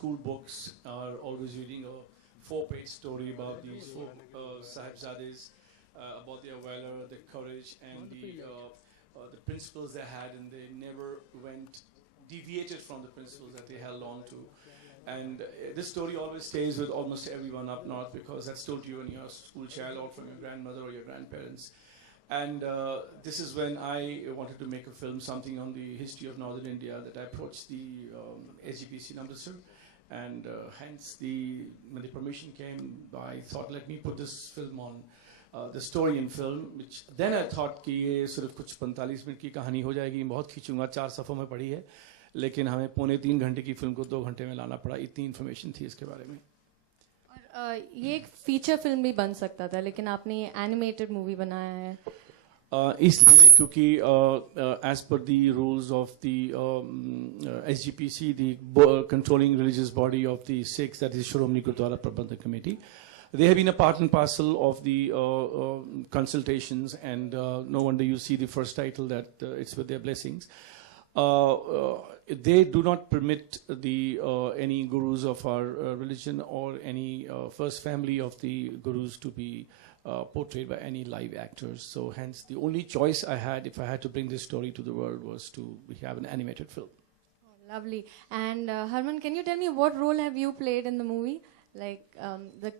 school books are always reading a 4-page story about these four Sahibzades, about their valor, their courage, and the principles they had, and they never deviated from the principles that they held on to. And this story always stays with almost everyone up north, because that's told to you when you're a school child or from your grandmother or your grandparents. And this is when I wanted to make a film, something on the history of Northern India, that I approached the SGPC in Amritsar. And hence, when the permission came, I thought, let me put this film on, the story in film, which then I thought कि ये सिर्फ कुछ 45 minute की कहानी हो जाएगी, बहुत खींचूंगा, 4 सफ़ों में पड़ी है, लेकिन हमें 2.25 घंटे की फिल्म को 2 घंटे में लाना पड़ा, इतनी इन्फॉर्मेशन थी इसके बारे में. और ये एक फीचर फिल्म भी बन सकता था, लेकिन आपने ये एनिमेटेड मूवी बनाया है. इसलिए क्योंकि as per the rules of the SGPC, the controlling religious body of the Sikhs, that is Shiromani Gurdwara Prabandhak Committee, they have been a part and parcel of the consultations, and no wonder you see the first title that it's with their blessings. They do not permit any gurus of our religion or any first family of the gurus to be portrayed by any live actors. So hence the only choice I had, if I had to bring this story to the world, was to have an animated film. Oh, lovely. And Harman, can you tell me what role have you played in the movie? Like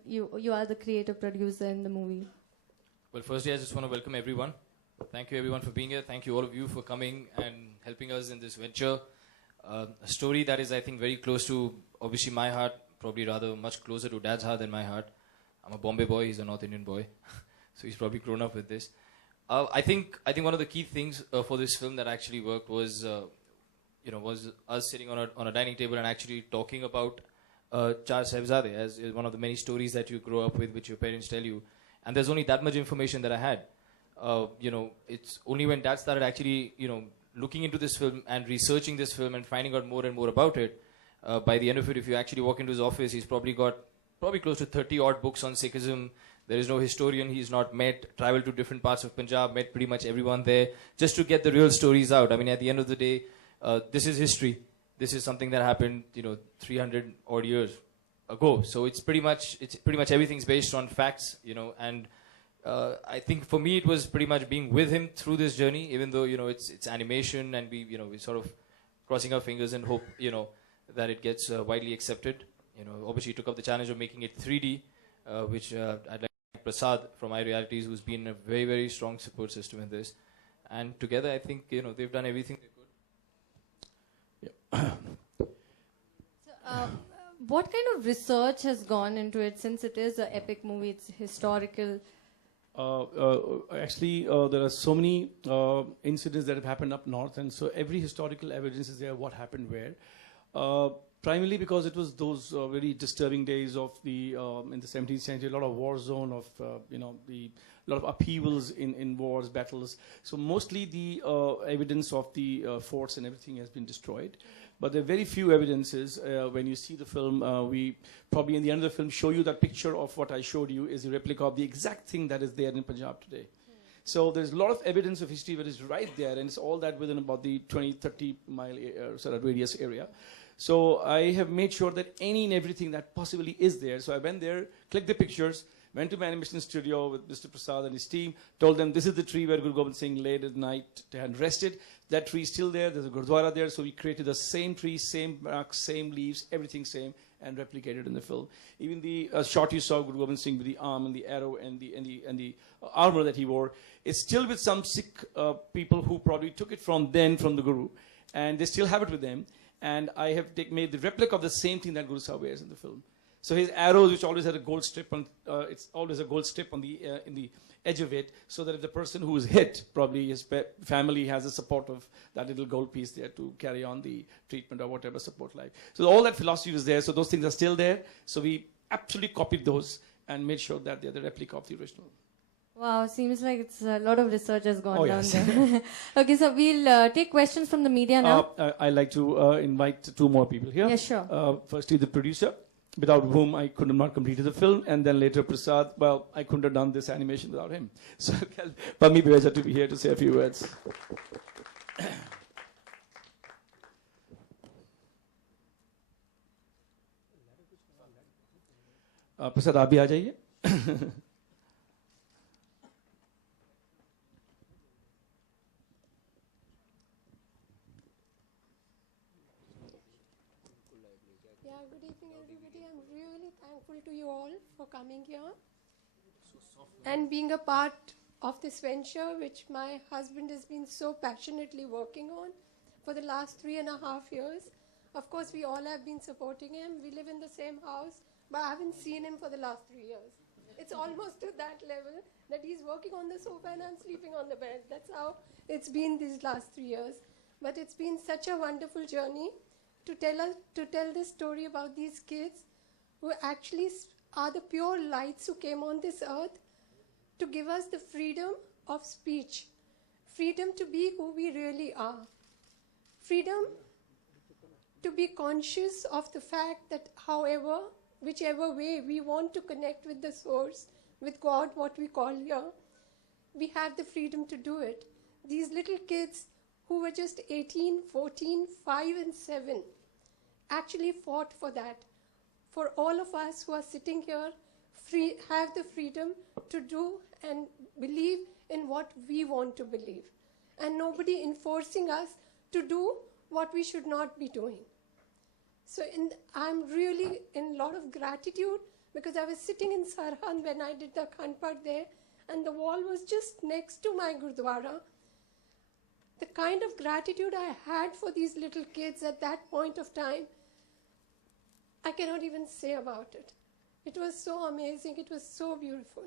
you are the creative producer in the movie. Well, firstly, I just want to welcome everyone. Thank you everyone for being here. Thank you all of you for coming and helping us in this venture. A story that is, I think, very close to, obviously, my heart, probably rather much closer to Dad's heart than my heart. I'm a Bombay boy, he's a North Indian boy. So he's probably grown up with this. I think one of the key things for this film that actually worked was, was us sitting on a dining table and actually talking about Chaar Sahibzade, as is one of the many stories that you grow up with, which your parents tell you. And there's only that much information that I had. It's only when Dad started actually, looking into this film and researching this film and finding out more and more about it. By the end of it, if you actually walk into his office, he's probably got close to 30 odd books on Sikhism. There is no historian he's not met, traveled to different parts of Punjab, met pretty much everyone there, just to get the real stories out. I mean, at the end of the day, this is history. This is something that happened, 300 odd years ago. So it's pretty much everything's based on facts, and I think for me it was pretty much being with him through this journey, even though, it's animation and we're sort of crossing our fingers and hope, that it gets widely accepted. Obviously took up the challenge of making it 3D, which I'd like to thank Prasad from iRealities, who's been a very, very strong support system in this. And together, I think, they've done everything they could. So, what kind of research has gone into it, since it is an epic movie, it's historical? Actually, there are so many incidents that have happened up north, and so every historical evidence is there, what happened where. Primarily because it was those very disturbing days of the in the 17th century, a lot of war zone of lot of upheavals in wars, battles. So mostly the evidence of the forts and everything has been destroyed. But there are very few evidences. When you see the film, we probably in the end of the film show you that picture of what I showed you is a replica of the exact thing that is there in Punjab today. So there's a lot of evidence of history that is right there, and it's all that within about the 20-30 mile sort of radius area. So I have made sure that any and everything that possibly is there. So I went there, clicked the pictures, went to my animation studio with Mr. Prasad and his team, told them this is the tree where Guru Gobind Singh laid at night and rested. That tree is still there. There's a Gurdwara there. So we created the same tree, same bark, same leaves, everything same, and replicated in the film. Even the shot you saw Guru Gobind Singh with the arm and the arrow and the armor that he wore, it's still with some Sikh people who probably took it from the Guru, and they still have it with them. And I have made the replica of the same thing that Guru Sahib wears in the film. So his arrows, which always had a gold strip on, it's always a gold strip on the in the edge of it, so that if the person who is hit, probably his family has a support of that little gold piece there to carry on the treatment or whatever support like. So all that philosophy was there. So those things are still there. So we absolutely copied those and made sure that they're the replica of the original. Wow, seems like it's a lot of research has gone down yes. there. Okay, so we'll take questions from the media now. I'd like to invite 2 more people here. Yes, sure. Firstly, the producer, without whom I could have not completed the film, and then later Prasad. Well, I couldn't have done this animation without him. So permit Baweja to be here to say a few words. प्रसाद आप भी आ जाइए. Yeah, good evening, everybody. I'm really thankful to you all for coming here and being a part of this venture, which my husband has been so passionately working on for the last 3.5 years. Of course, we all have been supporting him. We live in the same house, but I haven't seen him for the last 3 years. It's almost to that level that he's working on the sofa and I'm sleeping on the bed. That's how it's been these last 3 years. But it's been such a wonderful journey to tell this story about these kids who actually are the pure lights who came on this earth to give us the freedom of speech, freedom to be who we really are, freedom to be conscious of the fact that whichever way we want to connect with the source, with God, what we call here, we have the freedom to do it. These little kids who were just 18, 14, 5 and 7 actually fought for that. For all of us who are sitting here, have the freedom to do and believe in what we want to believe. And nobody enforcing us to do what we should not be doing. So I'm really in a lot of gratitude because I was sitting in Sarhan when I did the Akhand Path there and the wall was just next to my Gurdwara. The kind of gratitude I had for these little kids at that point of time, I cannot even say about it. It was so amazing. It was so beautiful.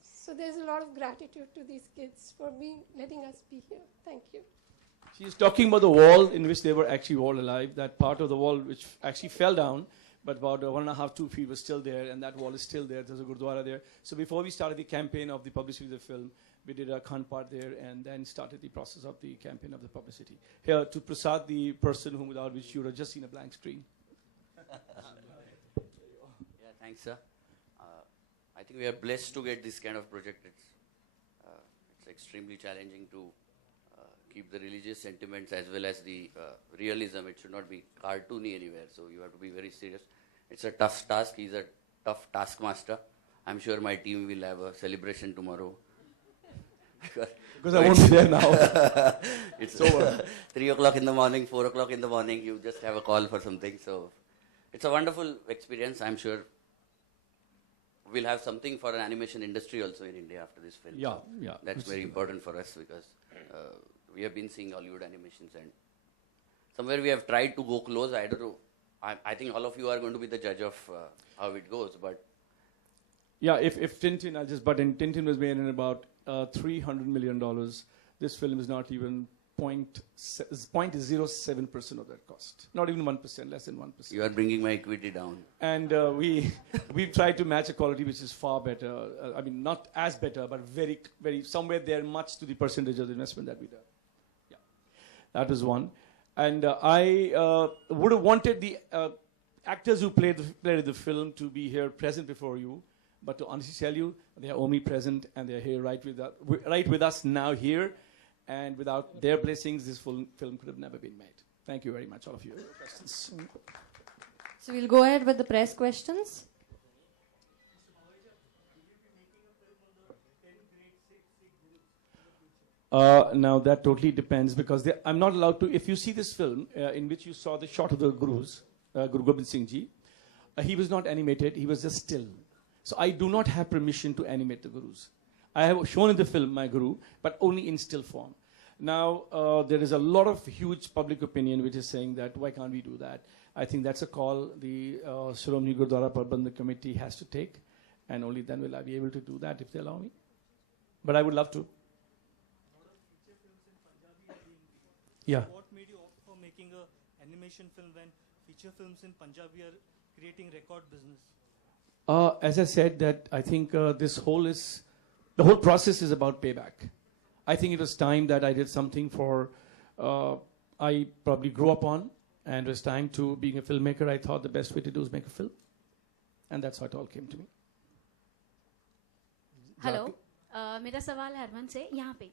So there's a lot of gratitude to these kids for letting us be here. Thank you. She's talking about the wall in which they were actually all alive. That part of the wall which actually fell down, but about 1.5 to 2 feet was still there, and that wall is still there. There's a Gurdwara there. So before we started the campaign of the publicity of the film, we did a Akhand Path there, and then started the process of the campaign of the publicity. Here to Prasad, the person without which you would have just seen a blank screen. Yeah, thanks, sir. I think we are blessed to get this kind of project. It's extremely challenging to keep the religious sentiments as well as the realism. It should not be cartoony anywhere, so you have to be very serious. It's a tough task. He's a tough taskmaster. I'm sure my team will have a celebration tomorrow. Because I won't be there now. It's over. 3 o'clock in the morning, 4 o'clock in the morning, you just have a call for something. So it's a wonderful experience. I'm sure we'll have something for an animation industry also in India after this film. Yeah, so yeah. That's very important for us because we have been seeing Hollywood animations and somewhere we have tried to go close. I don't know. I think all of you are going to be the judge of how it goes. But yeah, if Tintin, I'll just butt in. Tintin was made in about $300 million. This film is not even 0.07% of that cost. Not even 1%, less than 1%. you are bringing my equity down. And we've tried to match a quality which is far better. I mean, not as better, but very, very somewhere there, much to the percentage of the investment that we did. Yeah, that was one. And I would have wanted the actors who played the film to be here present before you. But to honestly tell you, they are omnipresent and they are here right with us now here. And without their blessings, this film could have never been made. Thank you very much, all of you. Questions? So we'll go ahead with the press questions. Now that totally depends because I'm not allowed to. If you see this film in which you saw the shot of the Gurus, Guru Gobind Singh Ji, he was not animated. He was just still. So I do not have permission to animate the Gurus. I have shown in the film my Guru, but only in still form. Now, there is a lot of huge public opinion which is saying that, why can't we do that? I think that's a call the Shiromani Gurdwara Prabandhak Committee has to take, and only then will I be able to do that if they allow me. But I would love to. Yeah. What made you opt for making an animation film when feature films in Punjabi are creating record business? As I said, that I think the whole process is about payback. I think it was time that I did something for, I probably grew up on, and it was time to being a filmmaker. I thought the best way to do is make a film. And that's how it all came to me. Hello मेरा सवाल हरमन से यहाँ पे